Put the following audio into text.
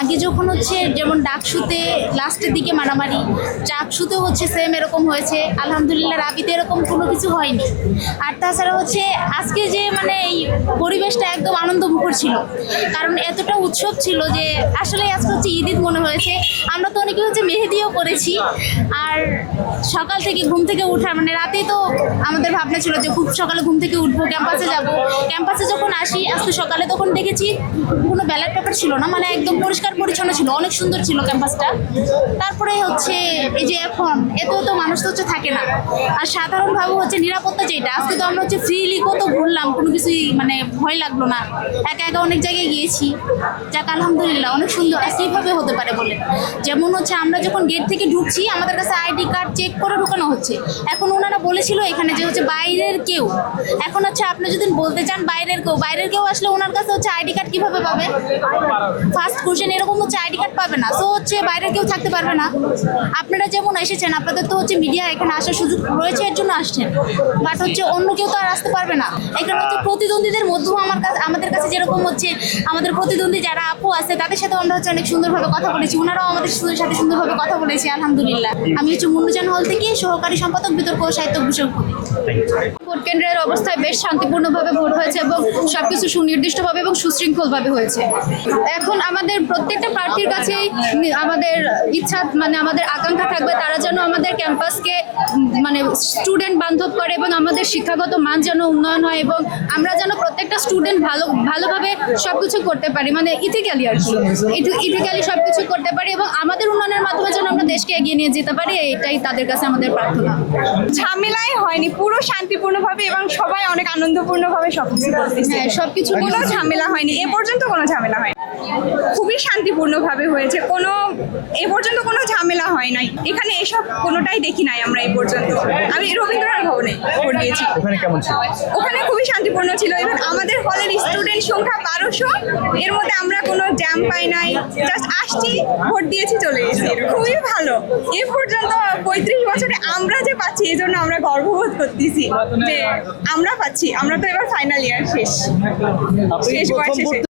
আগে যখন হচ্ছে যেমন ডাকসুতে লাস্টের দিকে মারামারি চাকসুতে হচ্ছে সেম এরকম হয়েছে। আলহামদুলিল্লাহ রাবিতে এরকম কোনো কিছু হয়নি। আর তাছাড়া হচ্ছে আজকে যে মানে এই পরিবেশটা একদম আনন্দমুখর ছিল। কারণ এতটা উৎসব ছিল যে আসলে আজকে হচ্ছে ঈদ ঈদ মনে হয়েছে। আমরা তো অনেকে হচ্ছে মেহেদিও করেছি। আর সকাল থেকে ঘুম থেকে ওঠা মানে রাতেই তো আমাদের ভাবনা ছিল যে খুব সকালে ঘুম থেকে উঠবো, ক্যাম্পাসে যাব। ক্যাম্পাসে যখন আসি, আজকে সকালে তখন দেখেছি কোনো ব্যালট পেপার ছিল না মানে একদম পরিষ্কার পরিচ্ছন্ন ছিল, অনেক সুন্দর ছিল ক্যাম্পাসটা। তারপরে হচ্ছে এই যে এখন এত তো মানুষ তো হচ্ছে থাকে না। আর সাধারণভাবে হচ্ছে নিরাপত্তা যেটা, আজকে তো আমরা হচ্ছে ফ্রিলি কত ঘুরলাম, কোনো কিছুই মানে ভয় লাগল না। একা একা অনেক জায়গায় গিয়েছি। যাক, আলহামদুলিল্লাহ, অনেক সুন্দর। আর কীভাবে হতে পারে বলে। যেমন হচ্ছে আমরা যখন গেট থেকে ঢুকছি, আমাদের কাছে আইডি কার্ড চেক করে ঢুকানো হচ্ছে। এখন ওনারা বলেছিল এখানে যে হচ্ছে বাইরের কেউ। এখন হচ্ছে আপনি যদি বলতে চান বাইরের কেউ বাইরের কেউ আসলে ওনার কাছে হচ্ছে আইডি কার্ড কীভাবে পাবে? ফার্স্ট কোশ্চেন এরকম হচ্ছে আইডি কার্ড পাবে না। সো হচ্ছে বাইরের কেউ থাকতে পারবে না। আপনারা যেমন এসেছেন, আপনাদের তো হচ্ছে মিডিয়া এখানে আসার সুযোগ রয়েছে, এর জন্য আসছেন। বাট হচ্ছে অন্য কেউ তো আর আসতে পারবে না। এখানে হচ্ছে প্রতিদ্বন্দ্বীদের মধ্যেও আমার কাছে, আমাদের কাছে যেরকম হচ্ছে আমাদের প্রতিদ্বন্দ্বী যারা আপু আছে, তাদের সাথে আমরা হচ্ছে অনেক সুন্দরভাবে কথা বলেছি। ওনারাও আমাদের সাথে সুন্দরভাবে কথা বলেছি, আলহামদুলিল্লাহ। আমি হচ্ছে মুন্নুজান হল থেকে সহকারী সম্পাদক বিতর্ক সাহিত্য ভূষণ কবি ভোট কেন্দ্রের অবস্থায় বেশ শান্তিপূর্ণভাবে ভোট হয়েছে এবং সবকিছু সুনির্দিষ্টভাবে এবং সুশৃঙ্খলভাবে হয়েছে। এখন আমাদের প্রত্যেকটা প্রার্থীর কাছেই আমাদের ইচ্ছা মানে আমাদের আকাঙ্ক্ষা থাকবে তারা যেন আমাদের ক্যাম্পাসকে মানে স্টুডেন্ট বান্ধব করে এবং আমাদের শিক্ষাগত মান যেন উন্নয়ন হয় এবং আমরা যেন প্রত্যেকটা স্টুডেন্ট ভালো, ভালোভাবে সবকিছু করতে পারি মানে ইথিক্যালি আর কি। ইথিক্যালি সবকিছু করতে পারি এবং আমাদের উন্নয়নের মাধ্যমে যেন আমরা দেশকে এগিয়ে নিয়ে যেতে পারি, এটাই তাদের কাছে আমাদের প্রার্থনা। ঝামেলাই হয়নি পুরো শান্তিপূর্ণভাবে এবং সবাই অনেক আনন্দপূর্ণভাবে সবকিছু করতেছে। হ্যাঁ সবকিছু কোনো ঝামেলা হয়নি এ পর্যন্ত কোনো ঝামেলা হয়নি। খুবই শান্তিপূর্ণভাবে হয়েছে। কোনো এ পর্যন্ত কোনো ঝামেলা হয় নাই। এখানে এসব কোনোটাই দেখি নাই আমরা এই পর্যন্ত। আমি রবীন্দ্রনাথ ভবনে ভোট দিয়েছি। ওখানে কেমন ছিল? ওখানে খুবই শান্তিপূর্ণ ছিল। এবং আমাদের হলের স্টুডেন্ট সংখ্যা বারোশো। এর মধ্যে আমরা কোনো জ্যাম পাই নাই। জাস্ট আসছি ভোট দিয়েছি চলে এসেছি খুবই ভালো। এ পর্যন্ত পঁয়ত্রিশ বছরে আমরা যে পাচ্ছি এই জন্য আমরা গর্ববোধ করতেছি। যে আমরা পাচ্ছি। আমরা তো এবার ফাইনাল ইয়ার শেষ। শেষ বয়সে শেষ।